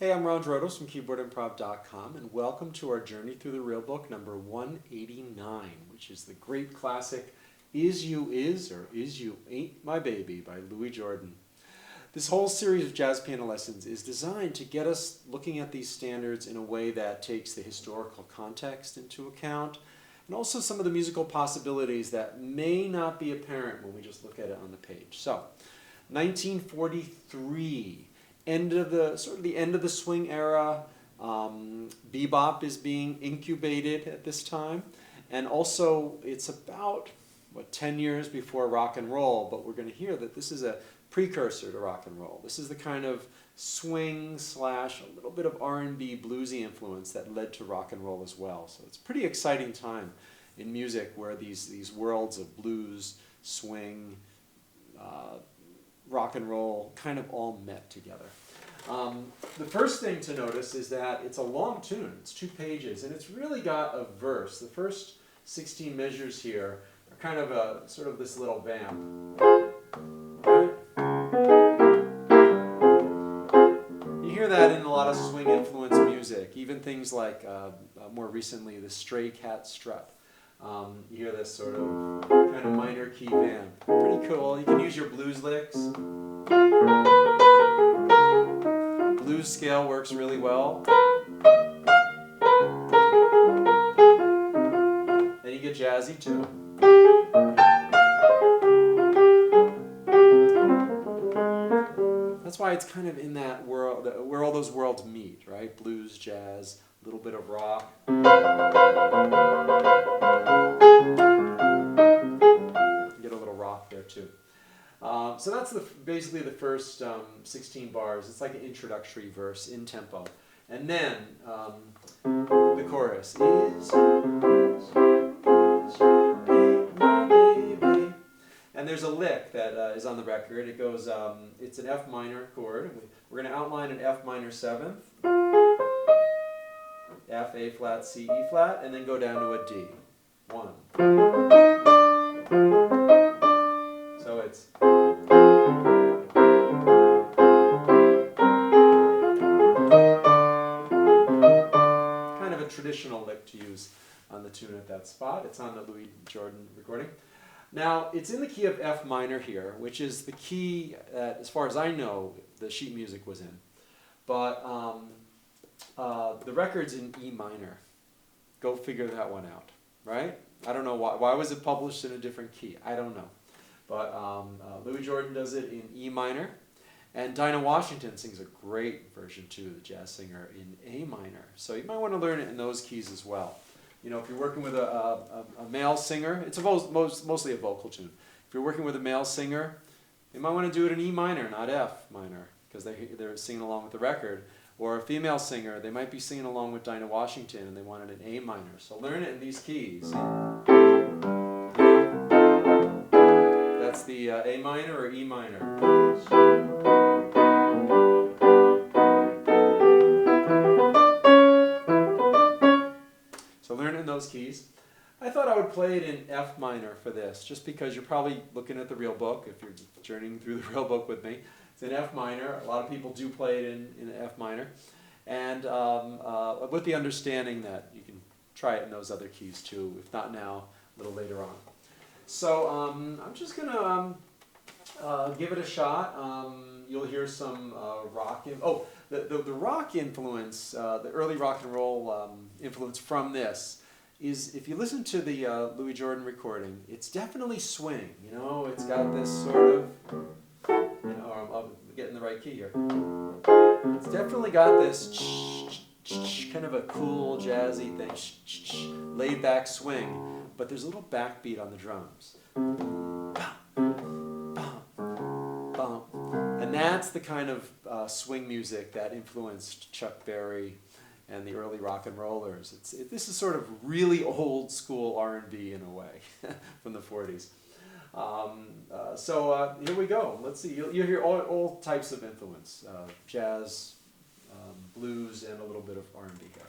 Hey, I'm Ron Drotos from keyboardimprov.com, and welcome to our journey through the real book number 189, which is the great classic Is You Is or Is You Ain't My Baby by Louis Jordan. This whole series of jazz piano lessons is designed to get us looking at these standards in a way that takes the historical context into account, and also some of the musical possibilities that may not be apparent when we just look at it on the page. So, 1943. End of the end of the swing era. Bebop is being incubated at this time, and also it's about 10 years before rock and roll. But we're going to hear that this is a precursor to rock and roll. This is the kind of swing slash a little bit of R&B bluesy influence that led to rock and roll as well. So it's a pretty exciting time in music where these worlds of blues, swing, rock and roll kind of all met together. The first thing to notice is that it's a long tune. It's 2 pages, and it's really got a verse. The first 16 measures here are kind of a sort of this little vamp. Right? You hear that in a lot of swing influenced music, even things like more recently the Stray Cat Strut. You hear this sort of kind of minor key vamp. Pretty cool. You can use your blues licks. Blues scale works really well. Then you get jazzy too. That's why it's kind of in that world where all those worlds meet, right? Blues, jazz, a little bit of rock. You get a little rock there too. So that's basically the first 16 bars. It's like an introductory verse in tempo. And then the chorus is my baby. And there's a lick that is on the record. It goes, it's an F minor chord. We're going to outline an F minor 7th, F, A flat, C, E flat, and then go down to a D. 1. So it's kind of a traditional lick to use on the tune at that spot. It's on the Louis Jordan recording. Now, it's in the key of F minor here, which is the key that, as far as I know, the sheet music was in. But the record's in E minor. Go figure that one out, right? I don't know why. Why was it published in a different key? I don't know. But Louis Jordan does it in E minor. And Dinah Washington sings a great version too, the jazz singer, in A minor. So you might want to learn it in those keys as well. You know, if you're working with a male singer, it's mostly a vocal tune. If you're working with a male singer, you might want to do it in E minor, not F minor, because they're singing along with the record. Or a female singer, they might be singing along with Dinah Washington, and they want it in A minor. So learn it in these keys. That's the A minor or E minor. So learn it in those keys. I thought I would play it in F minor for this, just because you're probably looking at the real book, if you're journeying through the real book with me. It's in F minor. A lot of people do play it in F minor. And with the understanding that you can try it in those other keys too, if not now, a little later on. So I'm just going to give it a shot. You'll hear some rock. The rock influence, the early rock and roll influence from this is, if you listen to the Louis Jordan recording, it's definitely swing. You know, it's got this sort of, I'm getting the right key here. It's definitely got this kind of a cool jazzy thing, laid back swing. But there's a little backbeat on the drums. And that's the kind of swing music that influenced Chuck Berry and the early rock and rollers. This is sort of really old school R&B in a way from the 40s. So here we go. Let's see. You'll hear all types of influence. Jazz, blues, and a little bit of R&B here.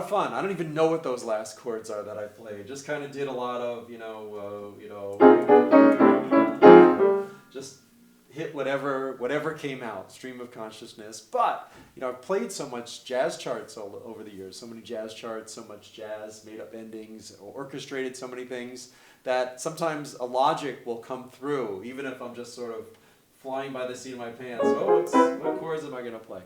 of fun. I don't even know what those last chords are that I played. Just kind of did a lot of, just hit whatever came out, stream of consciousness. But, I've played so much jazz charts over the years, so many jazz charts, so much jazz, made up endings, orchestrated so many things, that sometimes a logic will come through, even if I'm just sort of flying by the seat of my pants. Oh, what chords am I going to play?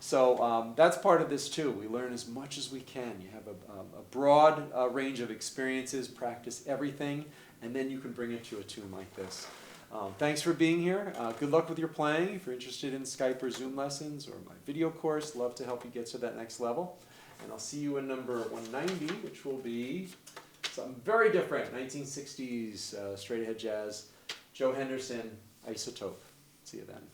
So that's part of this too. We learn as much as we can. You have a broad range of experiences, practice everything, and then you can bring it to a tune like this. Thanks for being here. Good luck with your playing. If you're interested in Skype or Zoom lessons or my video course, love to help you get to that next level. And I'll see you in number 190, which will be something very different. 1960s straight ahead jazz. Joe Henderson, Isotope. See you then.